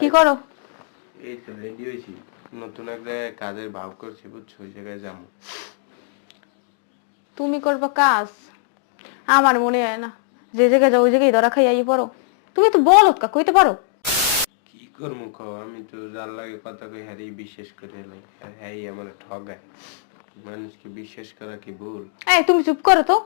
কি করো? এই তো রেডি হয়েছি। নতুন এক জায়গায় কাজের ভাব করছি বুঝছ? ওই জায়গায় যাব। তুমি করবা কাজ? আমার মনে হয় না। যে জায়গায় যাও ওই জায়গায় ধরা খাই আই পড়ো। তুমি তো বলো কা কইতে পারো? কি করব খাও আমি তো যার লাগে কথা কই হ্যারি বিশ্বাস করে লাই আর হ্যাঁ আমার ঠগায়। মানুষকে বিশ্বাস করা কি ভুল? এই তুমি চুপ করো তো।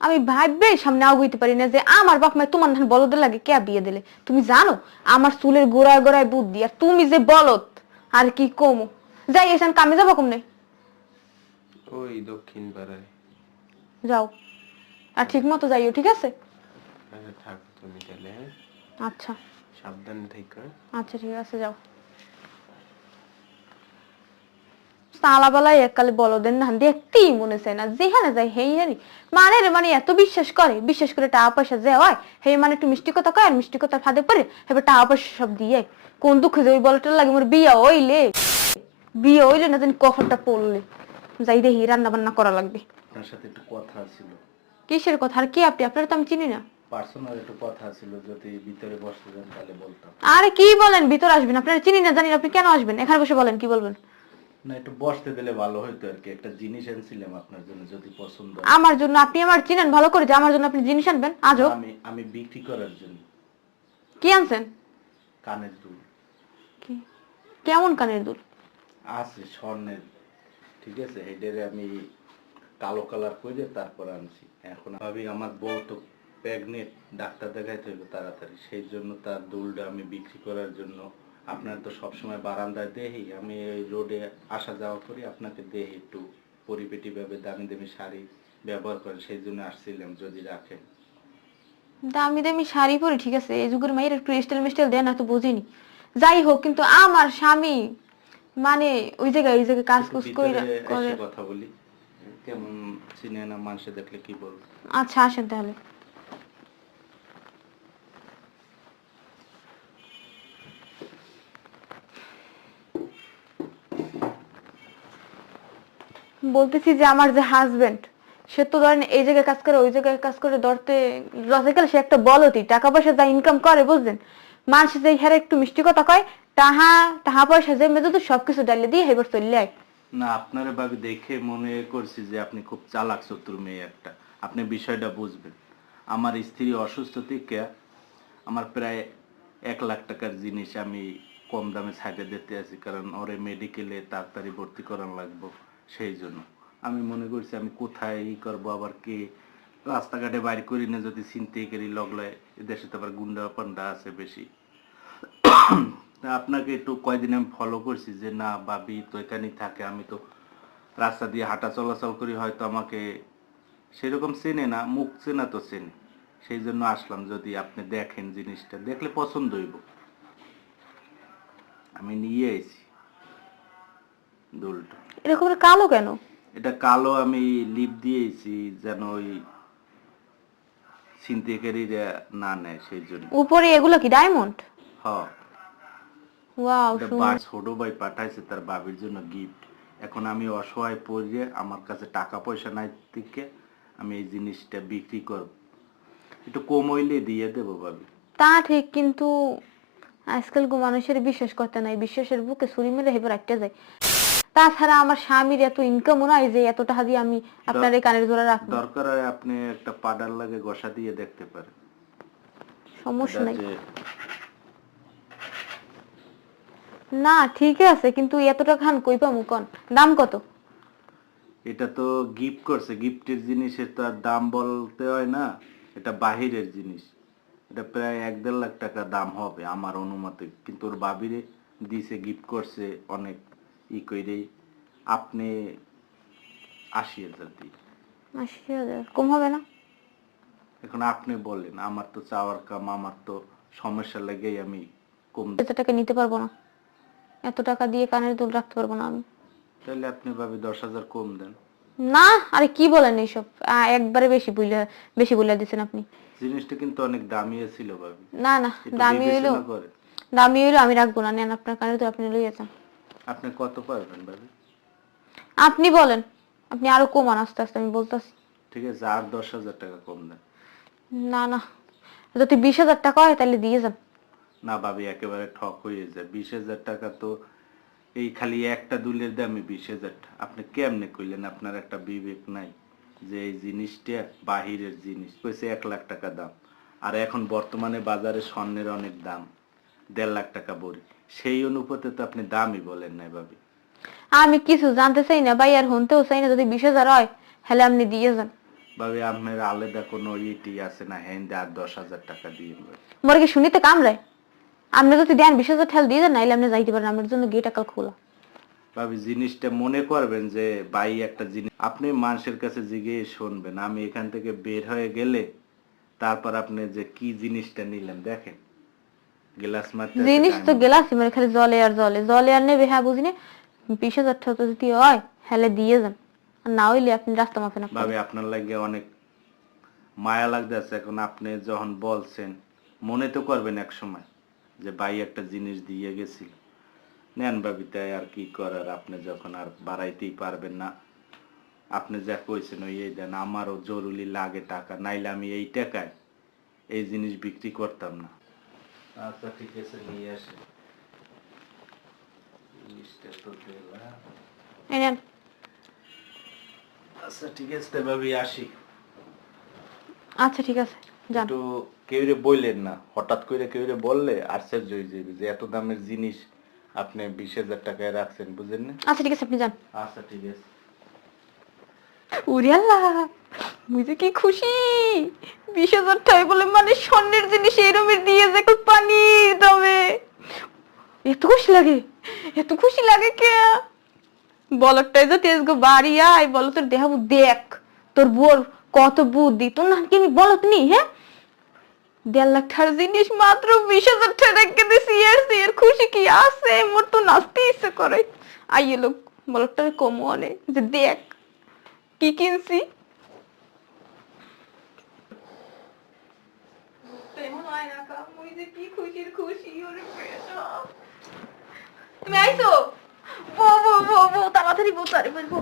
আমি ভাববে সামনে আগুইতে পারি না যে আমার বাপ মায় তোমার ধান বলদের লাগে কে বিয়ে দিলে? তুমি জানো আমার চুলের গোড়ায় গোড়ায় বুদ্ধি আর তুমি যে বলত আর কি কমো? যাই এসে কামে যাব কমনে? ওই দক্ষিণ পাড়ায়। যাও। আর ঠিক মতো যাইও ঠিক আছে? আচ্ছা থাক তুমি তাহলে হ্যাঁ? আচ্ছা। সাবধানে থেকো হ্যাঁ? আচ্ছা ঠিক আছে যাও। এককালে বলদেন না দেখতেই মনে চায় না। যেখানে যায় হেই হারি মানে রে মানে এত বিশ্বাস করে বিশ্বাস করে টাকা পয়সা যে হয় হে মানে একটু মিষ্টি কথা কয় আর মিষ্টি কথা ফাঁদে পড়ে এবার টাকা পয়সা সব দিয়ে। কোন দুঃখে যে ওই বলটার লাগে মোর বিয়া হইলে। বিয়ে হইলে না জানি কখনটা পড়লে। যাই দেখি রান্না বান্না করা লাগবে। আপনার সাথে একটু কথা ছিল। কিসের কথা? আর কি আপনি? আপনারা তো আমি চিনি না। পার্সোনাল একটু কথা ছিল যদি ভিতরে দেন তাহলে বলতাম। আরে কি বলেন? ভিতর আসবেন। আপনারা চিনি না জানি আপনি কেন আসবেন? এখানে বসে বলেন কি বলবেন? না একটু বসতে দিলে ভালো হতো আর কি। একটা জিনিস এনেছিলাম আপনার জন্য যদি পছন্দ হয়। আমার জন্য আপনি আমার চিনেন ভালো করে যে আমার জন্য আপনি জিনিস আনবেন আজও? আমি আমি বিক্রি করার জন্য। কি আনছেন? কানের দুল। কি? কেমন কানের দুল? আছে স্বর্ণের। ঠিক আছে এটারে আমি কালো কালার করে তারপর আনছি। এখন ভাবি আমার বউ তো প্রেগনেন্ট ডাক্তার দেখাইতে হইব তাড়াতাড়ি। সেই জন্য তার দুলটা আমি বিক্রি করার জন্য আপনার তো সবসময় বারান্দায় দেহি আমি এই রোডে আসা যাওয়া করি আপনাকে দেহি একটু পরিপেটি ভাবে দামি দামি শাড়ি ব্যবহার করেন সেই জন্য আসছিলাম যদি রাখেন। দামি দামি শাড়ি পরে ঠিক আছে এই যুগের মায়ের একটু স্টাইল মিস্টাইল দেয় না তো বুঝিনি। যাই হোক কিন্তু আমার স্বামী মানে ওই জায়গায় ওই জায়গায় কাজ কুজ করে করে। কথা বলি। কেমন চিনে না মানুষে দেখলে কি বলব? আচ্ছা আসেন তাহলে। বলতেছি যে আমার যে হাজবেন্ড সে তো ধরেন এই জায়গায় কাজ করে, ওই জায়গায় কাজ করে ধরতে লসে সে একটা বলতি টাকা পয়সা যা ইনকাম করে, বুঝলেন? মানুষ যে হ্যাঁ একটু মিষ্টি কথা কয়, টাহা টাহা পয়সা যে মেজে তো সবকিছু ডালে দিয়ে হেবার আয়। না, আপনার ভাবে দেখে মনে করছি যে আপনি খুব চালাক চতুর মেয়ে একটা। আপনি বিষয়টা বুঝবেন। আমার স্ত্রী অসুস্থ থেকে আমার প্রায় এক লাখ টাকার জিনিস আমি কম দামে ছাড়ে দিতে আছি কারণ ওরে মেডিকেলে তাড়াতাড়ি ভর্তি করানো লাগবো। সেই জন্য। আমি মনে করছি আমি কোথায় ই করব, আবার কে? রাস্তাঘাটে বাইর করি না, যদি চিনতে করি লগলায় দেশে তো আবার গুন্ডা পান্ডা আছে বেশি। আপনাকে একটু কয়দিন আমি ফলো করছি যে, না, ভাবি তো এখানেই থাকে, আমি তো রাস্তা দিয়ে হাঁটা চলাচল করি, হয়তো আমাকে সেরকম চেনে না, মুখ চেনা তো চেনে। সেই জন্য আসলাম, যদি আপনি দেখেন জিনিসটা, দেখলে পছন্দ হইব। আমি নিয়ে এসেছি দুলটা। এরকম কালো কেন? এটা কালো আমি লিপ দিয়েছি যেন ওই না নেয় সেই জন্য উপরে এগুলো কি ডায়মন্ড হ্যাঁ ওয়াও ছোট ভাই পাঠাইছে তার বাবির জন্য গিফট এখন আমি অসহায় পড়ে আমার কাছে টাকা পয়সা নাই থেকে আমি এই জিনিসটা বিক্রি করব। একটু কম হইলে দিয়ে দেবো ভাবি। তা ঠিক কিন্তু আজকাল মানুষের বিশ্বাস করতে নাই। বিশ্বাসের বুকে ছুরি মেরে হেবে একটা যায়। তাছাড়া আমার স্বামীর এত ইনকামও নাই যে এত টাকা দিয়ে আমি আপনার এই কানের জোড়া রাখব। দরকার হয় আপনি একটা পাডার লাগে গসা দিয়ে দেখতে পারেন। সমস্যা নাই। না ঠিক আছে কিন্তু এত টাকা খান কই পামু কন? দাম কত? এটা তো গিফট করছে গিফটের জিনিসের তো আর দাম বলতে হয় না এটা বাহিরের জিনিস। এটা প্রায় এক দেড় লাখ টাকা দাম হবে আমার অনুমতে কিন্তু ওর বাবিরে দিছে গিফট করছে অনেক। ই কইরে আপনি আশি হাজার দিই আশি হাজার? কম হবে না? এখন আপনি বলেন আমার তো চাওয়ার কাম আমার তো সমস্যা লেগেই আমি কম এত টাকা নিতে পারব না। এত টাকা দিয়ে কানের দুল রাখতে পারব না আমি। তাহলে আপনি ভাবে দশ হাজার কম দেন। না আরে কি বলেন এইসব? একবারে বেশি বুঝলে বেশি বলে দিচ্ছেন আপনি। জিনিসটা কিন্তু অনেক দামি ছিল ভাবি। না না দামি হইল দামি হইল আমি রাখব না। নেন আপনার কানে তো আপনি লইয়া যান। আপনি কত পারবেন ভাবি? আপনি বলেন। আপনি আরও কমান আস্তে আস্তে আমি বলতেছি। ঠিক আছে আর দশ হাজার টাকা কম দেন। না না। যদি বিশ হাজার টাকা হয় তাহলে দিয়ে যান। না ভাবি একেবারে ঠক হয়ে যায়। বিশ হাজার টাকা তো এই খালি একটা দুলের দামে বিশ হাজার। টাকা আপনি কেমনে কইলেন আপনার একটা বিবেক নাই যে এই জিনিসটা বাহিরের জিনিস। কইছে এক লাখ টাকা দাম। আর এখন বর্তমানে বাজারে স্বর্ণের অনেক দাম। দেড় লাখ টাকা বড়ি। সেই অনুপাতে তো আপনি দামই বলেন নাই ভাবি। আমি কিছু জানতে চাই না ভাই আর হনতেও চাই না যদি বিশ হাজার হয় হলে আপনি দিয়ে যান। ভাবি আপনার আলাদা কোনো ইটি আছে না হ্যান্ডে আর দশ হাজার টাকা দিয়ে ভাই মোর কি শুনিতে কামড়ায় আপনি যদি দেন বিশ হাজার ঠেল দিয়ে দেন নাইলে আপনি যাইতে পারেন আমার জন্য গেট একাল খোলা। ভাবি জিনিসটা মনে করবেন যে ভাই একটা জিনিস আপনি মানুষের কাছে জিগিয়ে শুনবেন আমি এখান থেকে বের হয়ে গেলে তারপর আপনি যে কি জিনিসটা নিলেন দেখেন। গ্লাস মারতে জিনিস তো গেলাসি মানে খালি জলে আর জলে। জলে আর নেবে হ্যাঁ বুঝিনি? বিশ হাজার টাকা যদি হয় হেলে দিয়ে যান। আর না হইলে আপনি রাস্তা মাফেন ভাবি আপনার লাগে অনেক মায়া লাগতেছে। এখন আপনি যখন বলছেন মনে তো করবেন এক সময় যে ভাই একটা জিনিস দিয়ে গেছিল নেন ভাবি তাই আর কি করার? আপনি যখন আর বাড়াইতেই পারবেন না। আপনি যা কইছেন ওই এই দেন। আমারও জরুরি লাগে টাকা নাইলে আমি এই টাকায় এই জিনিস বিক্রি করতাম না। আচ্ছা ঠিক আছে নিয়ে আসে। জিনিসটা তো দিলাম। আচ্ছা ঠিক আছে ভাবি আসি। আচ্ছা ঠিক আছে যান। একটু কেউরে বললেন না হঠাৎ করে কেউরে বললে আশ্চর্য হয়ে যাবে যে এত দামের জিনিস আপনি বিশ হাজার টাকায় রাখছেন বুঝেন না আচ্ছা ঠিক আছে আপনি যান। আচ্ছা ঠিক আছে। উরি আল্লাহ! মুই কি খুশি? বিশ হাজার টাকা বলে মানে স্বর্ণের জিনিস এরমের দিয়ে যে পানির দামে। এত খুশি লাগে, এত খুশি লাগে কে? বলটাই যে তেজ গো বাড়ি আয়, বলো তোর দেহ দেখ। তোর বোর কত বুদ্ধি, তোর না কি বলত নি হ্যাঁ? দেড় লাখ টাকার জিনিস মাত্র বিশ হাজার টাকা রেখে দিছি, এর এর খুশি কি আছে? মোর তো নাচতে ইচ্ছে করে। আইয়ে লোক বলটার কমু অনে যে দেখ, কি কিনছি? তুমি আইছো বো বো বো বো তাড়াতাড়ি বো তাড়াতাড়ি বো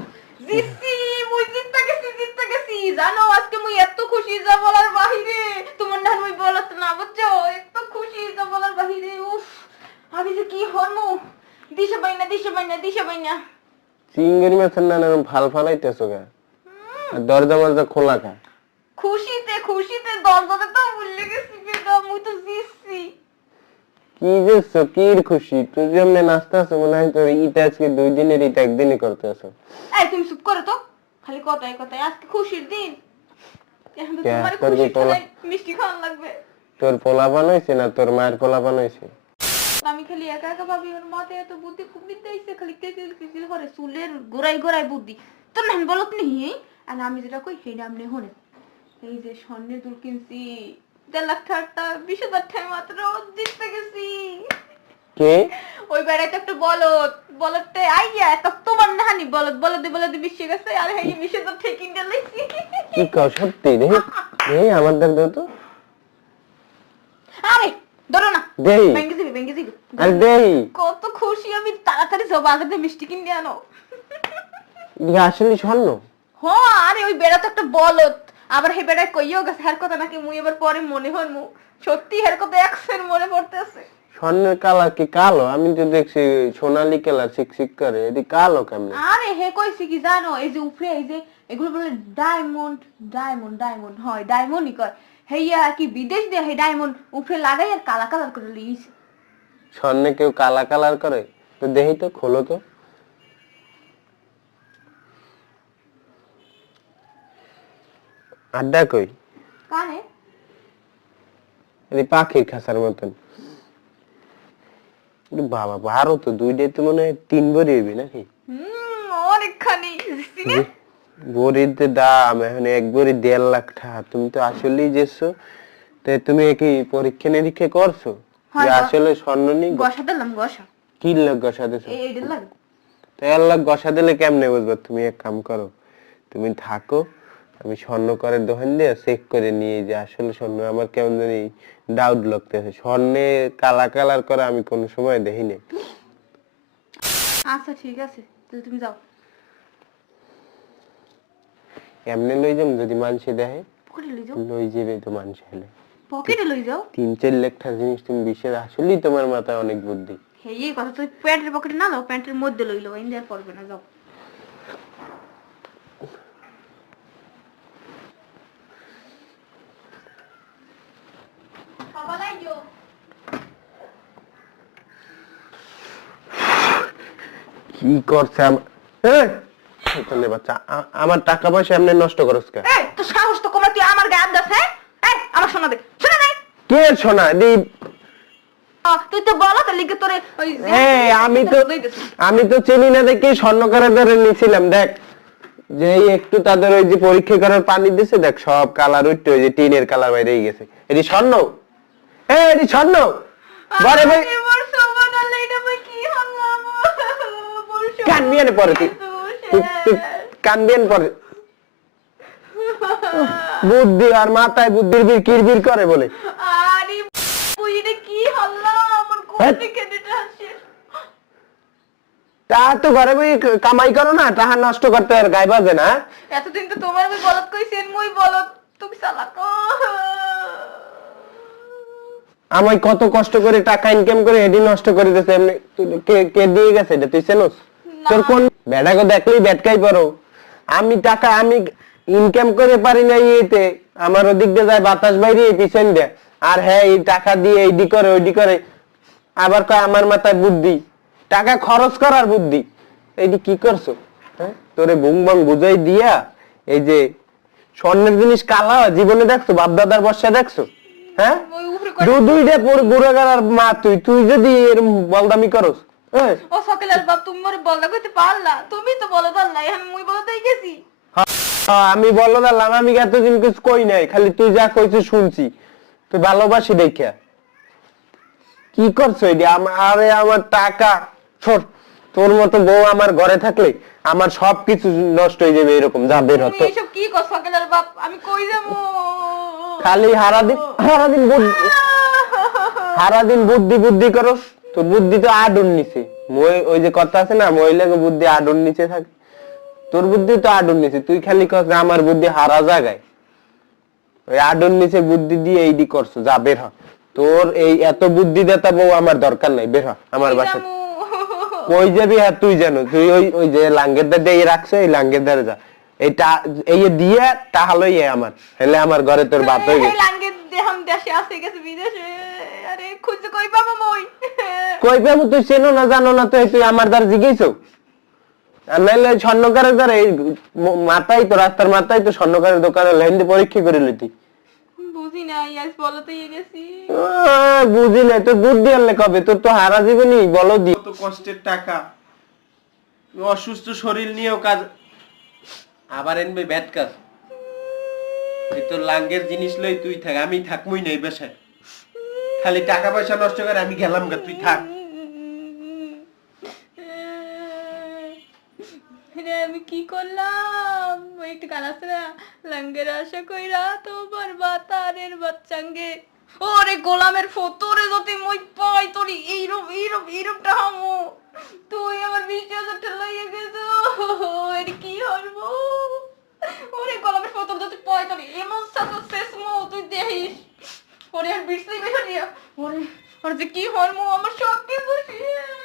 জিতছি মুই জিততে গেছি জিততে গেছি জানো আজকে মুই এত খুশি যা বলার বাহিরে তোমার না মুই বলত না বুঝছ এত খুশি যা বলার বাহিরে উফ আমি যে কি হনমু দিশে বাইনা দিশে বাইনা দিশে বাইনা চিংড়ি মাছের নানা ফাল ফালাইতেছো গা। দরজা মরজা খোলা খা খুশিতে খুশিতে দরজাতে তো ভুলে গেছি মুই তো জিতছি। কি যে সকির খুশি তুই যেমনি আছো মনে হয় তোর ইটা আজকে দুই দিনের ইটা করতে আছো। এই তুমি চুপ করো তো খালি কথাই কথাই আজকে খুশির দিন। এখন তো তোমার খুশি পোলা- খেলে মিষ্টি খাওয়ান লাগবে। তোর পোলা বানাইছে না তোর মায়ের পোলা বানাইছে? আমি খালি একা একা ভাবি ওর মাথায় এত বুদ্ধি খালি করে চুলের গোড়াই গোড়াই বুদ্ধি। তো না বলত নেই আর আমি যেটা কই সেইটা আপনি হনে। এই যে স্বর্ণের দুল কিনছি দেড় লাখ টাকা বিশ হাজার টাকা মাত্র জিততে গেছি। কে? ওই বেড়াইতে একটা বলদ বলদতে আইয়া তা তোমার নাহানি বলদ বলদে বলদে বিশ্বে গেছে আর হ্যাঁ বিশ্বে তো ঠিক ইন্ডিয়া লাইছি কি কও সত্যি রে রে আমাদের দাও তো। আরে ধরো না। দেই ভেঙ্গে দিবি ভেঙ্গে দিবি। আরে দেই কত খুশি আমি তাড়াতাড়ি যাব আগে মিষ্টি কিনে আনো। এটা আসলে স্বর্ণ? হ আরে ওই বেড়া তো একটা বলদ আবার হে বেড়ায় কইও গেছে হের কথা নাকি মুই এবার পরে মনে হন মু সত্যি হের কথা একসের মনে পড়তেছে। স্বর্ণের কালার কি কালো? আমি তো দেখছি সোনালী কালার শিকশিক করে এটি কালো কেমনে? আরে হে কইছি কি জানো এই যে উপরে এই যে এগুলো বলে ডায়মন্ড ডায়মন্ড ডায়মন্ড হয় ডায়মন্ডই কয়। হেইয়া কি বিদেশ দিয়ে হে ডায়মন্ড উপরে লাগাই আর কালা কালার করে লিয়েছে। স্বর্ণে কেউ কালা কালার করে? তো দেখি তো খোলো তো। আড্ডা কই? কানে এই পাখির খাসার মতন। বাবা বারো তো দুইটাই তো মনে হয় তিন বড়ি হইবি নাকি? অনেকখানি। বড়িতে দাম এখন এক বড়ি দেড় লাখ টাকা। তুমি তো আসলেই যেছো তো তুমি কি পরীক্ষা নিরীক্ষা করছ? যে আসলে স্বর্ণ নেই গসা দিলাম গসা। কি লাখ গসা দিছো? এই লাগে তো এক লাখ গসা দিলে কেমনে বুঝবা? তুমি এক কাম করো তুমি থাকো আমি স্বর্ণ করে দোকান দিয়ে চেক করে নিয়ে যে আসলে স্বর্ণ আমার কেমন জানি ডাউট লাগতেছে। স্বর্ণে কালা কালার করে আমি কোনো সময় দেখিনি। আচ্ছা ঠিক আছে। তুমি যাও। এমনি লই যাম যদি মানুষে দেখে। লই যাবে তো মানুষ হলে। পকেটে লই যাও। তিন চার লাখটা জিনিস তুমি বিশ্বের আসলেই তোমার মাথায় অনেক বুদ্ধি। হেই এই কথা তুই প্যান্টের পকেটে না লাও প্যান্টের মধ্যে লইলো ইন্ডিয়ার পড়বে না যাও। কি করছে আম- এই, শয়তানের বাচ্চা আমার টাকা পয়সা এমনি নষ্ট কে? এই তো সাহস তো তুই আমার গায়ে হ্যাঁ? এই আমার শোনা দে। শোনা নাই? কে শোনা দি তুই তো বলো তার লিগে তোরে এই আমি তো আমি তো চিনি না দেখে স্বর্ণকারে ধরে নিয়েছিলাম দেখ। যে একটু তাদের ওই যে পরীক্ষা করার পানি দিছে দেখ সব কালার উঠতে ওই যে টিনের কালার বাইরে গেছে। এটি স্বর্ণ? এ এটি স্বর্ণ বরে ভাই আমি মোর সোমনা লইটা ভাই কি হলাম মোর সোমনা পরে তুই। তুই তুই পরে। বুদ্ধি আর মাথায় বুদ্ধির বীর কিরবির করে বলে। আরে বুইরে কি হলো? আমার হ্যাঁ? কোন কেটেটা আছে তা তো ঘরে বই কামাই করো না তাহা নষ্ট করতে আর গায়ে বাজে না। এতদিন তো তোমার আমি বলত কইছেন মুই বলত তুমি চালাক। আমি কত কষ্ট করে টাকা ইনকাম করে এডি নষ্ট করে দিতেছে এমনি কে কে দিয়ে গেছে এটা তুই চেনস? তোর কোন বেটাকে দেখলেই বেটকাই পারো। আমি টাকা আমি ইনকাম করে পারি না ইয়েতে আমার ওদিক দিয়ে যায় বাতাস বাইরে এই পিছন দিয়ে। আর হ্যাঁ এই টাকা দিয়ে এইডি করে ওইডি করে। আবার কয় আমার মাথায় বুদ্ধি। টাকা খরচ করার বুদ্ধি। এইডি কি করছ? হ্যাঁ? তোরে বুং বাং বুঝাই দিয়া এই যে স্বর্ণের জিনিস কালা জীবনে দেখছ? বাপ দাদার বর্ষা দেখছ? হ্যাঁ? ওই উপরে দু দুইটা মা তুই তুই যদি এরম বলদামি করস ও সকালের বাপ তুমি মোরে বলদা কইতে পারলা? তুমি তো বলো পারলা এখন মুই বলতেই গেছি। হ্যাঁ, আমি দাঁড়ালাম আমি এতদিন কিছু কই নাই খালি তুই যা কইছিস শুনছি। তুই ভালোবাসি দেখা কি করছ এটি আরে আমার টাকা ছোট তোর মতো বউ আমার ঘরে থাকলে আমার সবকিছু নষ্ট হয়ে যাবে এরকম যা বের হতো কি কর সকালের বাপ? আমি কই যাব? খালি হারাদিন হারাদিন বুদ্ধি সারাদিন বুদ্ধি বুদ্ধি করস তো বুদ্ধি তো আডুন নিচে। মই ওই যে কথা আছে না মহিলাকে বুদ্ধি আডুন নিচে থাকে। তোর বুদ্ধি তো আডুন নিচে তুই খালি কস আমার বুদ্ধি হারা জায়গায়। ওই আডুন নিচে বুদ্ধি দিয়ে এইডি করছ যা বের হ। তোর এই এত বুদ্ধি দেতা বউ আমার দরকার নাই বের হ আমার বাসা কই যাবি আর তুই জানো তুই ওই ওই যে লাঙ্গের ধার দিয়ে রাখছো এই লাঙ্গের ধারে যা। এইটা এই দিয়ে টাহালই আমার। হেলে আমার ঘরে তোর বাপ এই গেছে। লাঙ্গে দেহাম দেশে আসে গেছে বিদেশে। আরে খুঁজে কই পাবো মই? কই পাবো তুই চেনো না জানো না তো তুই আমার দ্বার জিজ্ঞেস আর নাইলে স্বর্ণকারের দ্বারা এই মাথায় তো রাস্তার মাথায় তো স্বর্ণকারের দোকানে লেহেন্দি পরীক্ষা করে লইতি। বুঝি গেছি। নাই তোর বুদ্ধি আনলে কবে? তোর তো হারা জীবনই বলো দি। কত কষ্টের টাকা। অসুস্থ শরীর নিয়েও কাজ আবার এনবে ব্যাট কাজ। এই তোর লাঙ্গের জিনিস লই তুই থাক, আমি থাকমই নাই বেশায় খালি টাকা পয়সা নষ্ট করে আমি গেলাম গা, তুই থাক। আমি কি করলাম? একটু গান লাঙ্গের আশা কইরা তোমার বাতারের বাচ্চাঙ্গে ওরে গোলামের ফতরে যদি মই পাই তোরি এইরূপ এইরূপ এইরূপটা হামু তুই আমার বিশ হাজার টাকা লইয়া গেছো এর কি হইব ওরে গোলামের ফতর যদি পাই তোরি এমন সাথে শেষ মো তুই দেখিস ওরে আর বিশ বেশি ওরে ওরে যে কি হইব আমার সব কিছু শেষ